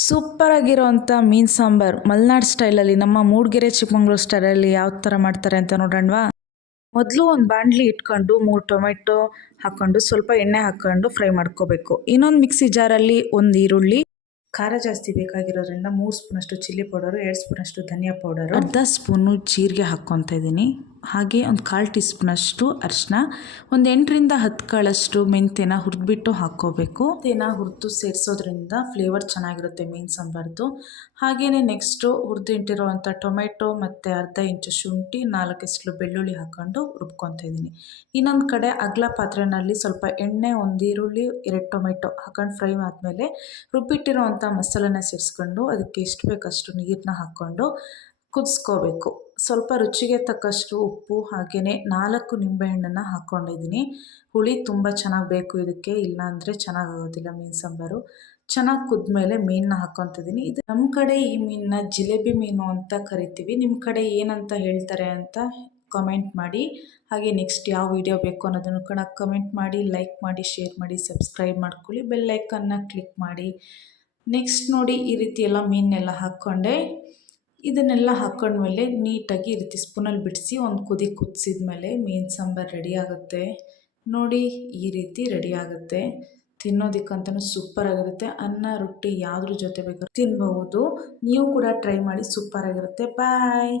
Super ಆಗಿರೋವಂಥ ಮೀನು ಸಾಂಬಾರು ಮಲೆನಾಡು ಸ್ಟೈಲಲ್ಲಿ, ನಮ್ಮ ಮೂಡಿಗೆರೆ ಚಿಕ್ಕಮಂಗ್ಳೂರು ಸ್ಟೈಲಲ್ಲಿ ಯಾವ ಥರ ಮಾಡ್ತಾರೆ ಅಂತ ನೋಡೋಣವಾ? ಮೊದಲು ಒಂದು ಬಾಣಲಿ ಇಟ್ಕೊಂಡು ಮೂರು ಟೊಮೆಟೊ ಹಾಕ್ಕೊಂಡು, ಸ್ವಲ್ಪ ಎಣ್ಣೆ ಹಾಕ್ಕೊಂಡು ಫ್ರೈ ಮಾಡ್ಕೋಬೇಕು. ಇನ್ನೊಂದು ಮಿಕ್ಸಿ ಜಾರಲ್ಲಿ ಒಂದು ಈರುಳ್ಳಿ, ಖಾರ ಜಾಸ್ತಿ ಬೇಕಾಗಿರೋದ್ರಿಂದ ಮೂರು ಸ್ಪೂನಷ್ಟು ಚಿಲ್ಲಿ ಪೌಡರು, ಎರಡು ಸ್ಪೂನಷ್ಟು ಧನಿಯಾ ಪೌಡರು. ಅರ್ಧ ಸ್ಪೂನು ಜೀರಿಗೆ ಹಾಕ್ಕೊತಾ ಇದ್ದೀನಿ. ಹಾಗೆ ಒಂದು ಕಾಲು ಟೀ ಸ್ಪೂನಷ್ಟು ಅರಿಶಿನ ಒಂದು ಎಂಟರಿಂದ ಹತ್ತು ಕಾಳಷ್ಟು ಮೆಂತ್ಯನ ಹುರಿದ್ಬಿಟ್ಟು ಹಾಕ್ಕೋಬೇಕು. ಮೆಂತ್ಯನ ಹುರಿದು ಸೇರಿಸೋದ್ರಿಂದ ಫ್ಲೇವರ್ ಚೆನ್ನಾಗಿರುತ್ತೆ ಮೀನು ಸಾಂಬಾರ್ದು. ಹಾಗೆಯೇ ನೆಕ್ಸ್ಟು ಹುರಿದಿಟ್ಟಿರುವಂಥ ಟೊಮೆಟೊ ಮತ್ತು ಅರ್ಧ ಇಂಚು ಶುಂಠಿ ನಾಲ್ಕು ಎಸ್ಲು ಬೆಳ್ಳುಳ್ಳಿ ಹಾಕ್ಕೊಂಡು ರುಬ್ಕೊತಾ ಇದ್ದೀನಿ. ಇನ್ನೊಂದು ಕಡೆ ಅಗಲ ಪಾತ್ರೆಯಲ್ಲಿ ಸ್ವಲ್ಪ ಎಣ್ಣೆ, ಒಂದು ಈರುಳ್ಳಿ, ಎರಡು ಟೊಮೆಟೊ ಹಾಕೊಂಡು ಫ್ರೈ ಆದಮೇಲೆ ರುಬ್ಬಿಟ್ಟಿರೋವಂಥ ಮಸಾಲನ ಸೇರಿಸ್ಕೊಂಡು ಅದಕ್ಕೆ ಎಷ್ಟು ಬೇಕಷ್ಟು ನೀರನ್ನ ಹಾಕ್ಕೊಂಡು ಕುದಿಸ್ಕೋಬೇಕು. ಸ್ವಲ್ಪ ರುಚಿಗೆ ತಕ್ಕಷ್ಟು ಉಪ್ಪು ಹಾಗೆಯೇ ನಾಲ್ಕು ನಿಂಬೆಹಣ್ಣನ್ನು ಹಾಕ್ಕೊಂಡಿದ್ದೀನಿ ಹುಳಿ ತುಂಬ ಚೆನ್ನಾಗಿ ಬೇಕು ಇದಕ್ಕೆ. ಇಲ್ಲಾಂದರೆ ಚೆನ್ನಾಗಾಗೋದಿಲ್ಲ ಮೀನು ಸಾಂಬಾರು. ಚೆನ್ನಾಗಿ ಕುದ್ಮೇಲೆ ಮೀನನ್ನ ಹಾಕ್ಕೊತಿದ್ದೀನಿ ಇದು ನಮ್ಮ ಕಡೆ ಈ ಮೀನನ್ನ ಜಿಲೇಬಿ ಮೀನು ಅಂತ ಕರಿತೀವಿ. ನಿಮ್ಮ ಕಡೆ ಏನಂತ ಹೇಳ್ತಾರೆ ಅಂತ ಕಮೆಂಟ್ ಮಾಡಿ. ಹಾಗೆ ನೆಕ್ಸ್ಟ್ ಯಾವ ವಿಡಿಯೋ ಬೇಕು ಅನ್ನೋದನ್ನು ಕೂಡ ಕಮೆಂಟ್ ಮಾಡಿ ಲೈಕ್ ಮಾಡಿ ಶೇರ್ ಮಾಡಿ ಸಬ್ಸ್ಕ್ರೈಬ್ ಮಾಡ್ಕೊಳ್ಳಿ. ಬೆಲ್ ಐಕನ್ನ ಕ್ಲಿಕ್ ಮಾಡಿ. ನೆಕ್ಸ್ಟ್ ನೋಡಿ ಈ ರೀತಿ ಎಲ್ಲ ಮೀನೆಲ್ಲ ಹಾಕ್ಕೊಂಡೆ. ಇದನ್ನೆಲ್ಲ ಹಾಕ್ಕೊಂಡ್ಮೇಲೆ ನೀಟಾಗಿ ಈ ರೀತಿ ಸ್ಪೂನಲ್ಲಿ ಬಿಡಿಸಿ ಒಂದು ಕುದಿ ಕುದಿಸಿದ ಮೇಲೆ ಮೀನು ಸಾಂಬಾರು ರೆಡಿ ಆಗುತ್ತೆ. ನೋಡಿ, ಈ ರೀತಿ ರೆಡಿ ಆಗುತ್ತೆ. ಸೂಪರ್ ಆಗಿರುತ್ತೆ. ಅನ್ನ, ರೊಟ್ಟಿ ಯಾವುದ್ರ ಜೊತೆ ಬೇಕಾದ್ರೂ ತಿನ್ಬಹುದು. ನೀವು ಕೂಡ ಟ್ರೈ ಮಾಡಿ ಸೂಪರಾಗಿರುತ್ತೆ ಬಾಯ್